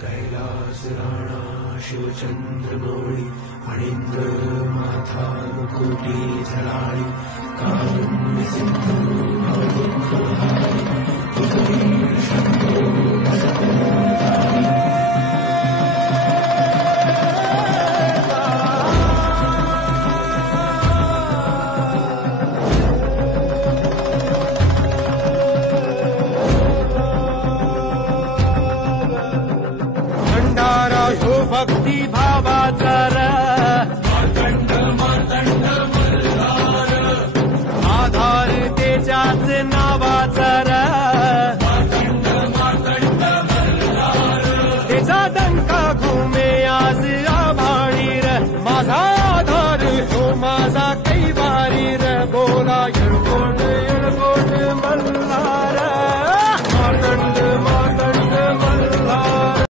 कैलास राणा शिवचंद्रगौळी फणींद्र माथा मुकुटी झळाळी कारुण्य सिंधू भवदुःखहारी तुझवीर शंभो भसपूरधारी. भक्ती